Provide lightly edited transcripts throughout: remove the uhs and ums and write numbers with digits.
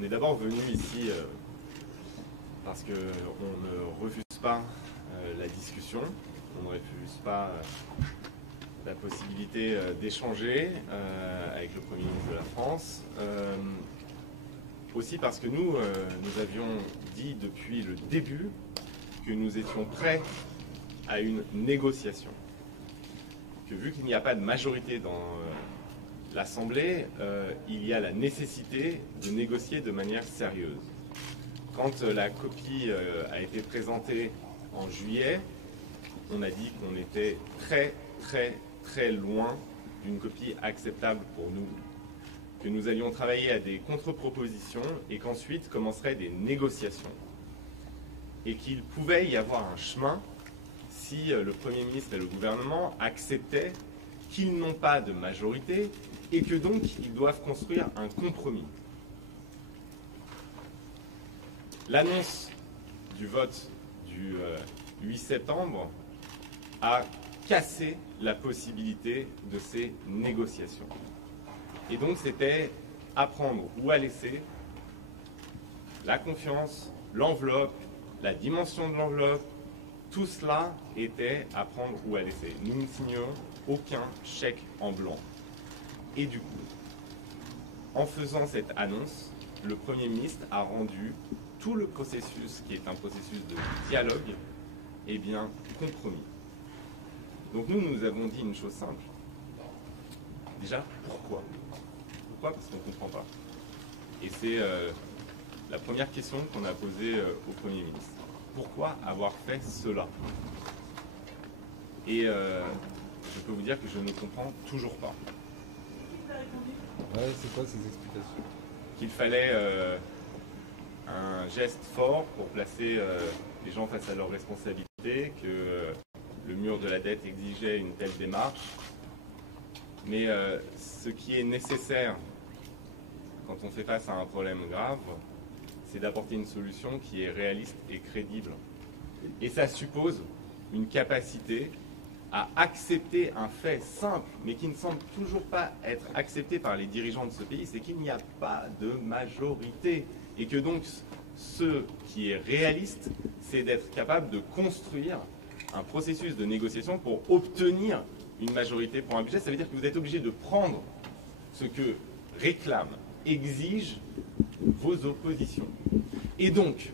On est d'abord venu ici parce qu'on ne refuse pas la discussion, on ne refuse pas la possibilité d'échanger avec le Premier ministre de la France. Aussi parce que nous avions dit depuis le début que nous étions prêts à une négociation. Que vu qu'il n'y a pas de majorité dans l'Assemblée, il y a la nécessité de négocier de manière sérieuse. Quand la copie a été présentée en juillet, on a dit qu'on était très loin d'une copie acceptable pour nous, que nous allions travailler à des contre-propositions et qu'ensuite commenceraient des négociations. Et qu'il pouvait y avoir un chemin si le Premier ministre et le gouvernement acceptaient qu'ils n'ont pas de majorité et que donc ils doivent construire un compromis. L'annonce du vote du 8 septembre a cassé la possibilité de ces négociations. Et donc c'était à prendre ou à laisser. La confiance, l'enveloppe, la dimension de l'enveloppe, tout cela était à prendre ou à laisser. Nous ne signions aucun chèque en blanc. Et du coup, en faisant cette annonce, le Premier ministre a rendu tout le processus, qui est un processus de dialogue, eh bien, compromis. Donc nous avons dit une chose simple. Déjà, pourquoi ? Pourquoi ? Parce qu'on ne comprend pas. Et c'est la première question qu'on a posée au Premier ministre. Pourquoi avoir fait cela ? Et je peux vous dire que je ne comprends toujours pas. Ouais, c'est quoi ces explications ? Qu'il fallait un geste fort pour placer les gens face à leurs responsabilités, que le mur de la dette exigeait une telle démarche. Mais ce qui est nécessaire quand on fait face à un problème grave, c'est d'apporter une solution qui est réaliste et crédible. Et ça suppose une capacité à accepter un fait simple, mais qui ne semble toujours pas être accepté par les dirigeants de ce pays, c'est qu'il n'y a pas de majorité. Et que donc, ce qui est réaliste, c'est d'être capable de construire un processus de négociation pour obtenir une majorité pour un budget. Ça veut dire que vous êtes obligé de prendre ce que réclament, exigent vos oppositions. Et donc,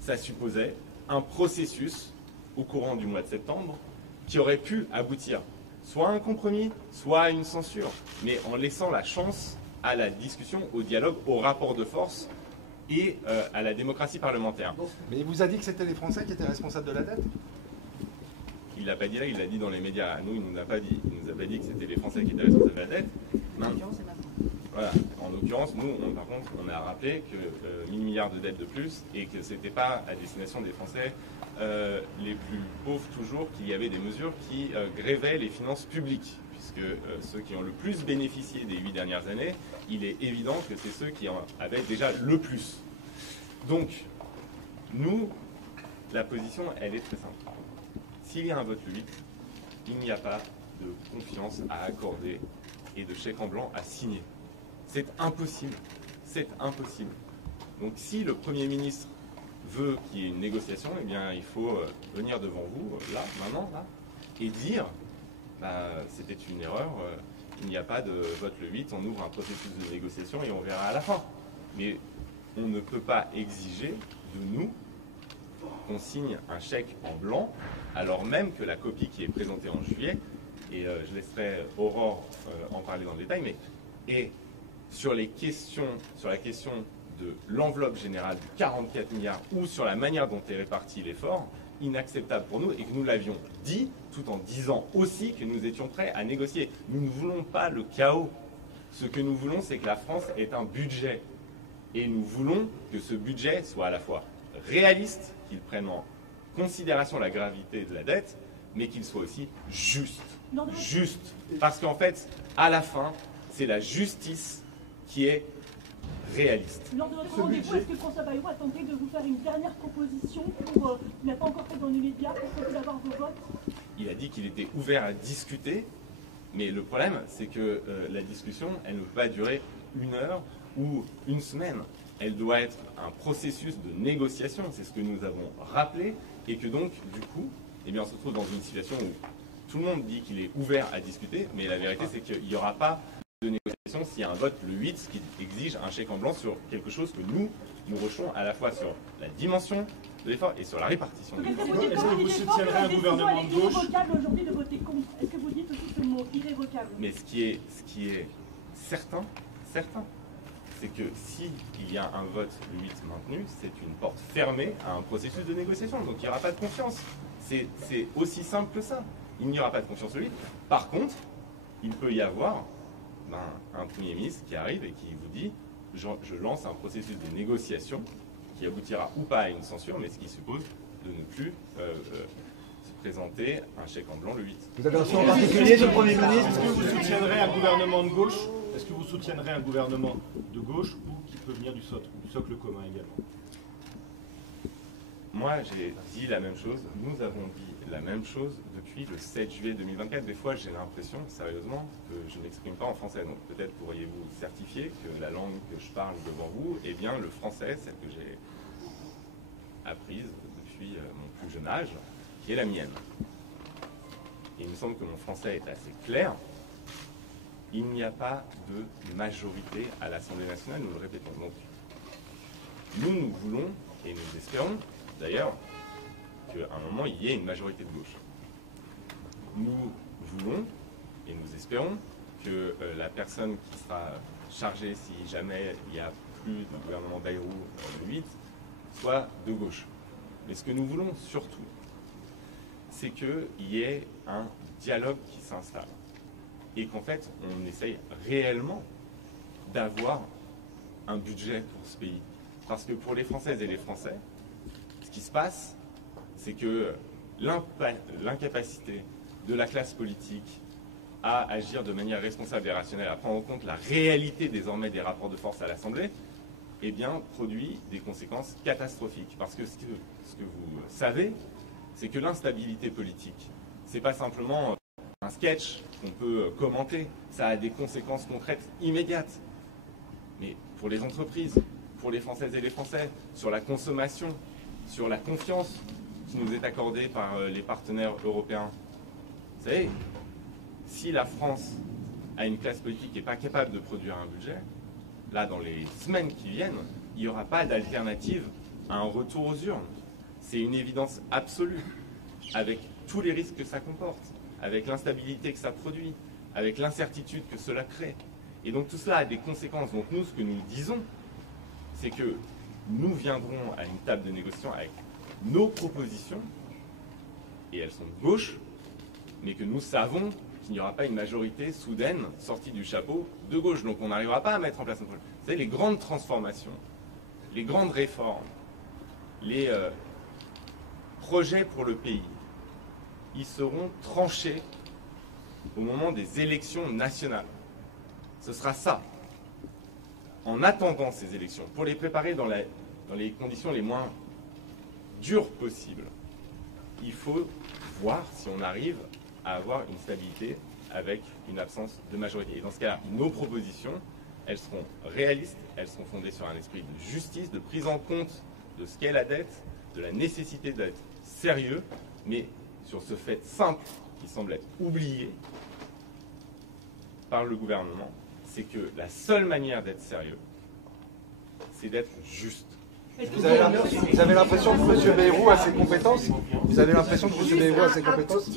ça supposait un processus au courant du mois de septembre qui aurait pu aboutir soit à un compromis, soit à une censure, mais en laissant la chance à la discussion, au dialogue, au rapport de force et à la démocratie parlementaire. Mais il vous a dit que c'était les Français qui étaient responsables de la dette ? Il ne l'a pas dit là, il l'a dit dans les médias. Nous, il ne nous a pas dit. Il nous a pas dit que c'était les Français qui étaient responsables de la dette. Voilà. En l'occurrence, nous, par contre, on a rappelé que 1000 milliards de dettes de plus et que ce n'était pas à destination des Français les plus pauvres toujours, qu'il y avait des mesures qui grévaient les finances publiques. Puisque ceux qui ont le plus bénéficié des 8 dernières années, il est évident que c'est ceux qui en avaient déjà le plus. Donc, nous, la position, elle est très simple. S'il y a un vote le 8, il n'y a pas de confiance à accorder et de chèque en blanc à signer. C'est impossible. C'est impossible. Donc si le Premier ministre veut qu'il y ait une négociation, eh bien il faut venir devant vous, là, maintenant, là, et dire c'était une erreur, il n'y a pas de vote le 8, on ouvre un processus de négociation et on verra à la fin. Mais on ne peut pas exiger de nous qu'on signe un chèque en blanc, alors même que la copie qui est présentée en juillet, et je laisserai Aurore en parler dans le détail, mais sur la question de l'enveloppe générale de 44 milliards ou sur la manière dont est réparti l'effort, inacceptable pour nous et que nous l'avions dit, tout en disant aussi que nous étions prêts à négocier. Nous ne voulons pas le chaos. Ce que nous voulons, c'est que la France ait un budget. Et nous voulons que ce budget soit à la fois réaliste, qu'il prenne en considération la gravité de la dette, mais qu'il soit aussi juste. Juste. Parce qu'en fait, à la fin, c'est la justice qui est réaliste. Lors de votre rendez-vous, est-ce que François Bayrou a tenté de vous faire une dernière proposition pour, il n'a pas encore fait dans l'immédiat, pour que vous avoir vos votes? Il a dit qu'il était ouvert à discuter, mais le problème, c'est que la discussion, elle ne peut pas durer 1 heure ou une semaine. Elle doit être un processus de négociation, c'est ce que nous avons rappelé, et que donc, du coup, eh bien, on se retrouve dans une situation où tout le monde dit qu'il est ouvert à discuter, mais la vérité, c'est qu'il n'y aura pas de négociation s'il y a un vote le 8 qui exige un chèque en blanc sur quelque chose que nous rejetons à la fois sur la dimension de l'effort et sur la répartition de l'effort. Est-ce que vous soutiendrez un gouvernement de gauche? C'est irrévocable aujourd'hui de voter contre. Est-ce que vous dites aussi ce mot irrévocable? Mais ce qui est certain, c'est que s'il y a un vote le 8 maintenu, c'est une porte fermée à un processus de négociation. Donc il n'y aura pas de confiance. C'est aussi simple que ça. Il n'y aura pas de confiance le 8. Par contre, il peut y avoir un Premier ministre qui arrive et qui vous dit je lance un processus de négociation qui aboutira ou pas à une censure, mais ce qui suppose de ne plus se présenter un chèque en blanc le 8. Vous avez un son en particulier du Premier ministre? Est-ce que vous soutiendrez un gouvernement de gauche? Est-ce que vous soutiendrez un gouvernement de gauche ou qui peut venir du socle commun également? Moi, j'ai dit la même chose, nous avons dit la même chose depuis le 7 juillet 2024. Des fois, j'ai l'impression, sérieusement, que je ne m'exprime pas en français. Donc peut-être pourriez-vous certifier que la langue que je parle devant vous est bien le français, celle que j'ai apprise depuis mon plus jeune âge, qui est la mienne. Et il me semble que mon français est assez clair. Il n'y a pas de majorité à l'Assemblée nationale, nous le répétons. Donc, nous voulons, et nous espérons, d'ailleurs, qu'à un moment, il y ait une majorité de gauche. Nous voulons, et nous espérons, que la personne qui sera chargée, si jamais il n'y a plus de gouvernement Bayrou le 8, soit de gauche. Mais ce que nous voulons surtout, c'est qu'il y ait un dialogue qui s'installe. Et qu'en fait, on essaye réellement d'avoir un budget pour ce pays. Parce que pour les Françaises et les Français, ce qui se passe, c'est que l'incapacité de la classe politique à agir de manière responsable et rationnelle, à prendre en compte la réalité désormais des rapports de force à l'Assemblée, eh bien, produit des conséquences catastrophiques. Parce que ce que vous savez, c'est que l'instabilité politique, c'est pas simplement un sketch qu'on peut commenter, ça a des conséquences concrètes immédiates. Mais pour les entreprises, pour les Françaises et les Français, sur la consommation, sur la confiance qui nous est accordée par les partenaires européens. Vous savez, si la France a une classe politique qui n'est pas capable de produire un budget, là, dans les semaines qui viennent, il n'y aura pas d'alternative à un retour aux urnes. C'est une évidence absolue, avec tous les risques que ça comporte, avec l'instabilité que ça produit, avec l'incertitude que cela crée. Et donc tout cela a des conséquences. Donc nous, ce que nous disons, c'est que nous viendrons à une table de négociation avec nos propositions, et elles sont de gauche, mais que nous savons qu'il n'y aura pas une majorité soudaine sortie du chapeau de gauche. Donc on n'arrivera pas à mettre en place un projet. Vous savez, les grandes transformations, les grandes réformes, les projets pour le pays, ils seront tranchés au moment des élections nationales. Ce sera ça. En attendant ces élections, pour les préparer dans les conditions les moins dures possibles, il faut voir si on arrive à avoir une stabilité avec une absence de majorité. Et dans ce cas-là, nos propositions, elles seront réalistes, elles seront fondées sur un esprit de justice, de prise en compte de ce qu'est la dette, de la nécessité d'être sérieux, mais sur ce fait simple qui semble être oublié par le gouvernement, c'est que la seule manière d'être sérieux, c'est d'être juste. Vous avez l'impression que M. Bayrou a ses compétences? Vous avez l'impression que M. Bayrou a ses compétences?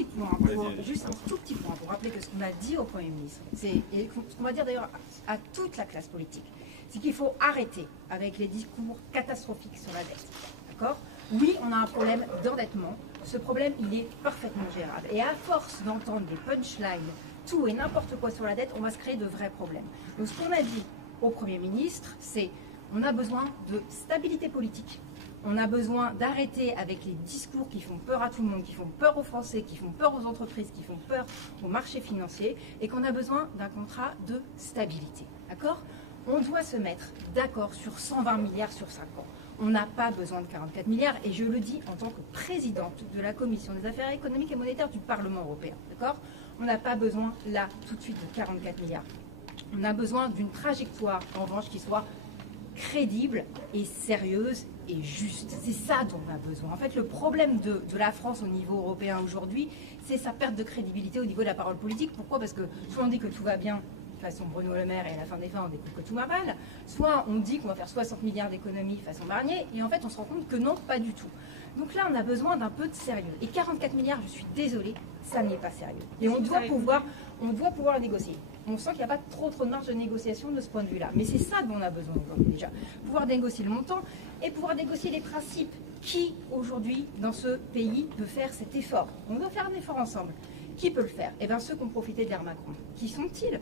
Juste un tout petit point pour rappeler que ce qu'on a dit au Premier ministre, et ce qu'on va dire d'ailleurs à toute la classe politique, c'est qu'il faut arrêter avec les discours catastrophiques sur la dette. D'accord ? Oui, on a un problème d'endettement. Ce problème, il est parfaitement gérable. Et à force d'entendre des punchlines, tout et n'importe quoi sur la dette, on va se créer de vrais problèmes. Donc ce qu'on a dit au Premier ministre, c'est on a besoin de stabilité politique. On a besoin d'arrêter avec les discours qui font peur à tout le monde, qui font peur aux Français, qui font peur aux entreprises, qui font peur aux marchés financiers, et qu'on a besoin d'un contrat de stabilité. D'accord ? On doit se mettre d'accord sur 120 milliards sur 5 ans. On n'a pas besoin de 44 milliards, et je le dis en tant que présidente de la Commission des affaires économiques et monétaires du Parlement européen. D'accord ? On n'a pas besoin, là, tout de suite, de 44 milliards. On a besoin d'une trajectoire, en revanche, qui soit crédible et sérieuse et juste. C'est ça dont on a besoin. En fait, le problème de la France au niveau européen aujourd'hui, c'est sa perte de crédibilité au niveau de la parole politique. Pourquoi? Parce que soit on dit que tout va bien, façon Bruno Le Maire, et à la fin des fins, on découvre que tout va mal. Soit on dit qu'on va faire 60 milliards d'économies façon Barnier, et en fait, on se rend compte que non, pas du tout. Donc là, on a besoin d'un peu de sérieux. Et 44 milliards, je suis désolée, ça n'est pas sérieux. Et on doit pouvoir le négocier. On sent qu'il n'y a pas trop de marge de négociation de ce point de vue-là. Mais c'est ça dont on a besoin aujourd'hui déjà. Pouvoir négocier le montant et pouvoir négocier les principes. Qui, aujourd'hui, dans ce pays, peut faire cet effort? On doit faire un effort ensemble. Qui peut le faire? Eh bien, ceux qui ont profité de l'ère Macron. Qui sont-ils?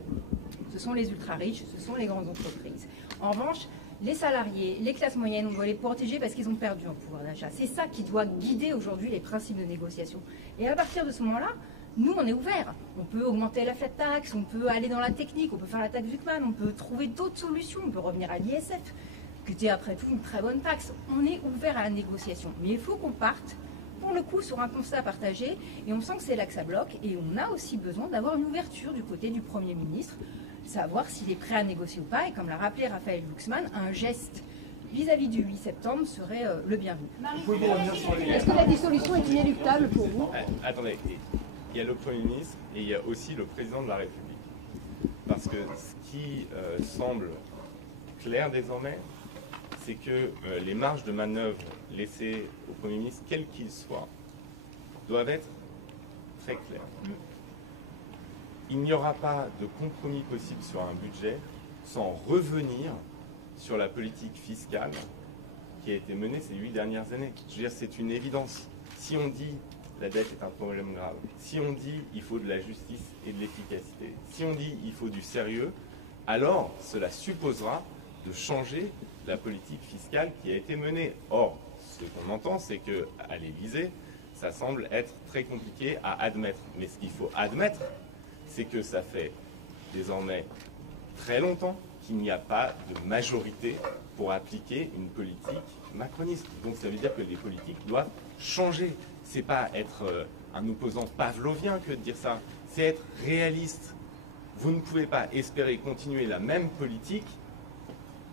Ce sont les ultra-riches, ce sont les grandes entreprises. En revanche, les salariés, les classes moyennes, on doit les protéger parce qu'ils ont perdu en pouvoir d'achat. C'est ça qui doit guider aujourd'hui les principes de négociation. Et à partir de ce moment-là, nous, on est ouverts. On peut augmenter la flat tax, on peut aller dans la technique, on peut faire la taxe Zuckman, on peut trouver d'autres solutions, on peut revenir à l'ISF, qui était après tout une très bonne taxe. On est ouvert à la négociation. Mais il faut qu'on parte, pour le coup, sur un constat partagé, et on sent que c'est là que ça bloque, et on a aussi besoin d'avoir une ouverture du côté du Premier ministre, savoir s'il est prêt à négocier ou pas, et comme l'a rappelé Raphaël Glucksmann, un geste vis-à-vis du 8 septembre serait le bienvenu. Est-ce que la dissolution est inéluctable pour vous? Attendez, il y a le Premier ministre et il y a aussi le Président de la République. Parce que ce qui semble clair désormais, c'est que les marges de manœuvre laissées au Premier ministre, quel qu'il soit, doivent être très claires. Il n'y aura pas de compromis possible sur un budget sans revenir sur la politique fiscale qui a été menée ces 8 dernières années. Je veux dire, c'est une évidence. Si on dit la dette est un problème grave, si on dit il faut de la justice et de l'efficacité, si on dit il faut du sérieux, alors cela supposera de changer la politique fiscale qui a été menée. Or, ce qu'on entend, c'est qu'à l'Élysée, ça semble être très compliqué à admettre. Mais ce qu'il faut admettre, c'est que ça fait désormais très longtemps qu'il n'y a pas de majorité pour appliquer une politique macroniste. Donc ça veut dire que les politiques doivent changer. C'est pas être un opposant pavlovien que de dire ça, c'est être réaliste. Vous ne pouvez pas espérer continuer la même politique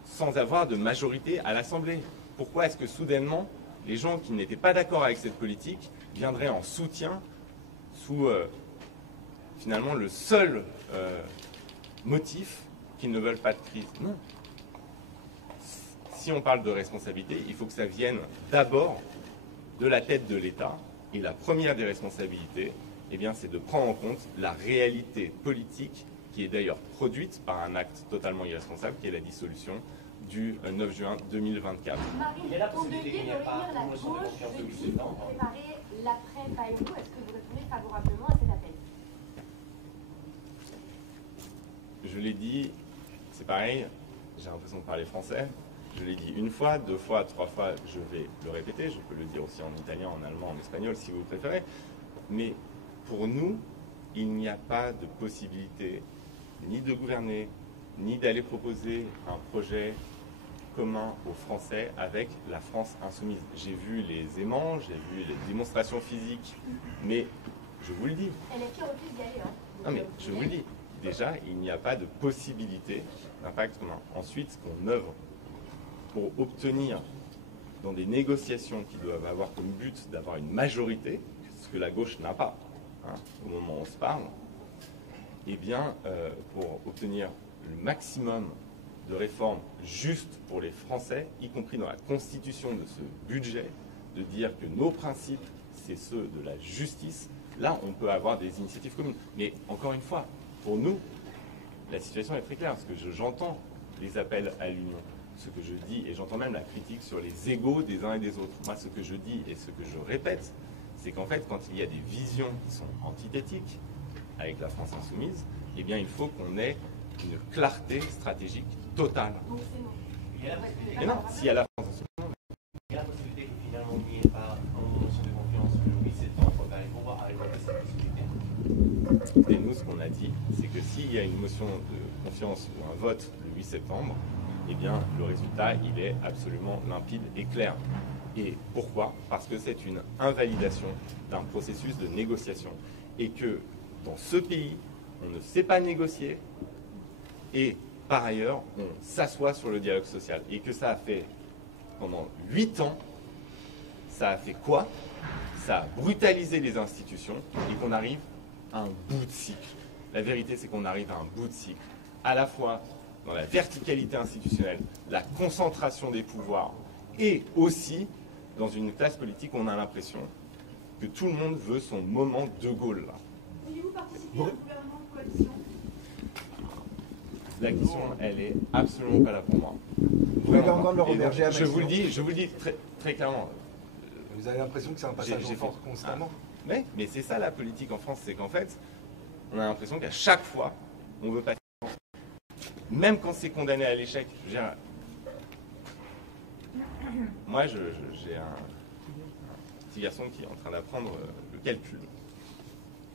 sans avoir de majorité à l'Assemblée. Pourquoi est-ce que soudainement, les gens qui n'étaient pas d'accord avec cette politique viendraient en soutien sous finalement le seul motif qu'ils ne veulent pas de crise? Non. Si on parle de responsabilité, il faut que ça vienne d'abord de la tête de l'État. Et la première des responsabilités, eh bien, c'est de prendre en compte la réalité politique qui est d'ailleurs produite par un acte totalement irresponsable qui est la dissolution du 9 juin 2024. Marine, vous deviez réunir la gauche jeudi pour préparer l'après-Bayrou. Est-ce que vous répondez favorablement à cet appel? Je l'ai dit, c'est pareil, j'ai l'impression de parler français. Je l'ai dit une fois, 2 fois, 3 fois, je vais le répéter. Je peux le dire aussi en italien, en allemand, en espagnol, si vous préférez. Mais pour nous, il n'y a pas de possibilité ni de gouverner, ni d'aller proposer un projet commun aux Français avec la France insoumise. J'ai vu les aimants, j'ai vu les démonstrations physiques, mais je vous le dis. LFI refuse d'y aller. Non mais je vous le dis. Déjà, il n'y a pas de possibilité d'impact commun. Ensuite, ce qu'on œuvre pour obtenir dans des négociations qui doivent avoir comme but d'avoir une majorité, ce que la gauche n'a pas, au moment où on se parle, eh bien, pour obtenir le maximum de réformes justes pour les Français, y compris dans la constitution de ce budget, de dire que nos principes, c'est ceux de la justice, là, on peut avoir des initiatives communes. Mais encore une fois, pour nous, la situation est très claire, parce que j'entends les appels à l'union. Ce que je dis, et j'entends même la critique sur les égos des uns et des autres. Moi, ce que je dis et ce que je répète, c'est qu'en fait, quand il y a des visions qui sont antithétiques avec la France insoumise, eh bien, il faut qu'on ait une clarté stratégique totale. Donc c'est non. Et non, s'il y a la France insoumise, non. Il y a la possibilité que finalement il n'y ait pas une motion de confiance le 8 septembre, il faut voir avec cette possibilité. Et nous, ce qu'on a dit, c'est que s'il y a une motion de confiance ou un vote le 8 septembre, eh bien, le résultat, il est absolument limpide et clair. Et pourquoi? Parce que c'est une invalidation d'un processus de négociation. Et que dans ce pays, on ne sait pas négocier et par ailleurs, on s'assoit sur le dialogue social. Et que ça a fait pendant 8 ans, ça a fait quoi? Ça a brutalisé les institutions et qu'on arrive à un bout de cycle. La vérité, c'est qu'on arrive à un bout de cycle, à la fois dans la verticalité institutionnelle, la concentration des pouvoirs, et aussi dans une classe politique où on a l'impression que tout le monde veut son moment de Gaulle. Pourriez-vous participer à un gouvernement de coalition? La question, elle est absolument pas là pour moi. Vous avez encore de Laurent Berger à je vous le dis très, très clairement. Vous avez l'impression que c'est un passage en force constamment. Mais c'est ça la politique en France, c'est qu'en fait, on a l'impression qu'à chaque fois, on veut passer. Même quand c'est condamné à l'échec. Moi, j'ai un petit garçon qui est en train d'apprendre le calcul.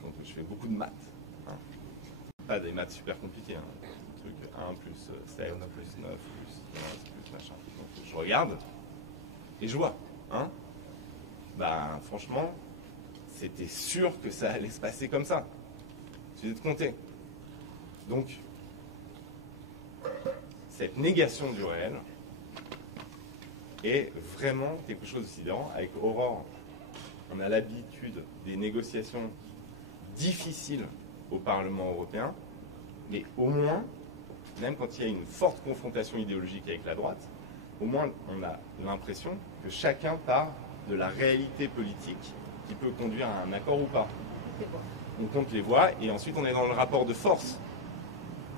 Donc je fais beaucoup de maths. Hein. Pas des maths super compliqués. Hein. Truc 1 plus 7, plus 9, plus 15, plus machin. Donc je regarde et je vois. Hein. Ben, franchement, c'était sûr que ça allait se passer comme ça. Il suffit de compter. Donc, cette négation du réel est vraiment quelque chose de sidérant. Avec Aurore, on a l'habitude des négociations difficiles au Parlement européen, mais au moins, même quand il y a une forte confrontation idéologique avec la droite, au moins on a l'impression que chacun part de la réalité politique qui peut conduire à un accord ou pas. On compte les voix et ensuite on est dans le rapport de force.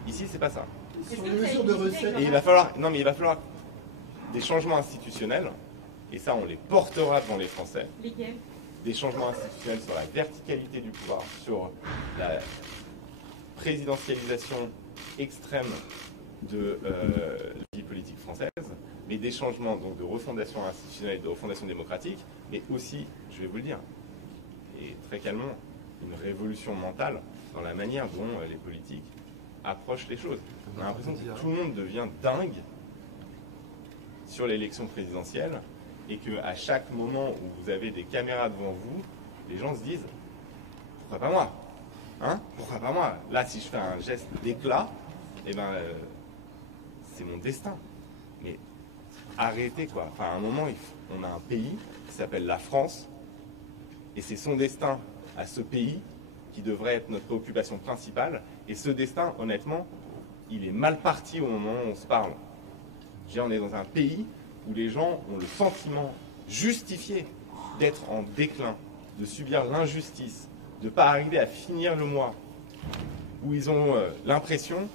Ici, c'est pas ça. Sur les mesures de recettes. Et il va falloir des changements institutionnels, et ça on les portera devant les Français. Lesquels? Des changements institutionnels sur la verticalité du pouvoir, sur la présidentialisation extrême de la vie politique française, mais des changements donc de refondation institutionnelle, de refondation démocratique, mais aussi, je vais vous le dire, et très calmement, une révolution mentale dans la manière dont les politiques approchent les choses. On a l'impression que tout le monde devient dingue sur l'élection présidentielle et qu'à chaque moment où vous avez des caméras devant vous, les gens se disent « Pourquoi pas moi hein? Pourquoi pas moi ?» Là, si je fais un geste d'éclat, eh ben, c'est mon destin. Mais arrêtez, quoi. Enfin, à un moment, on a un pays qui s'appelle la France, et c'est son destin à ce pays qui devrait être notre préoccupation principale. Et ce destin, honnêtement, il est mal parti au moment où on se parle. Je veux dire, on est dans un pays où les gens ont le sentiment justifié d'être en déclin, de subir l'injustice, de ne pas arriver à finir le mois, où ils ont l'impression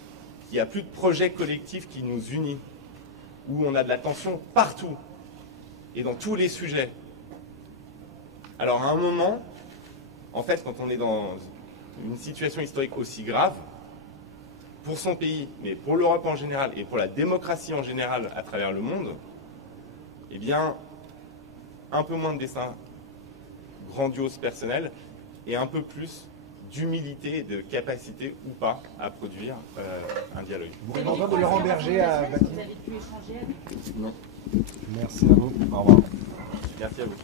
qu'il n'y a plus de projet collectif qui nous unit, où on a de la tension partout et dans tous les sujets. Alors à un moment, en fait, quand on est dans une situation historique aussi grave, pour son pays, mais pour l'Europe en général et pour la démocratie en général à travers le monde, eh bien, un peu moins de destin grandiose personnel et un peu plus d'humilité et de capacité ou pas à produire un dialogue. Vous répondrez de Laurent Berger à Bâti. Vous avez pu échanger avec eux? Non. Merci à vous. Au revoir. Merci à vous.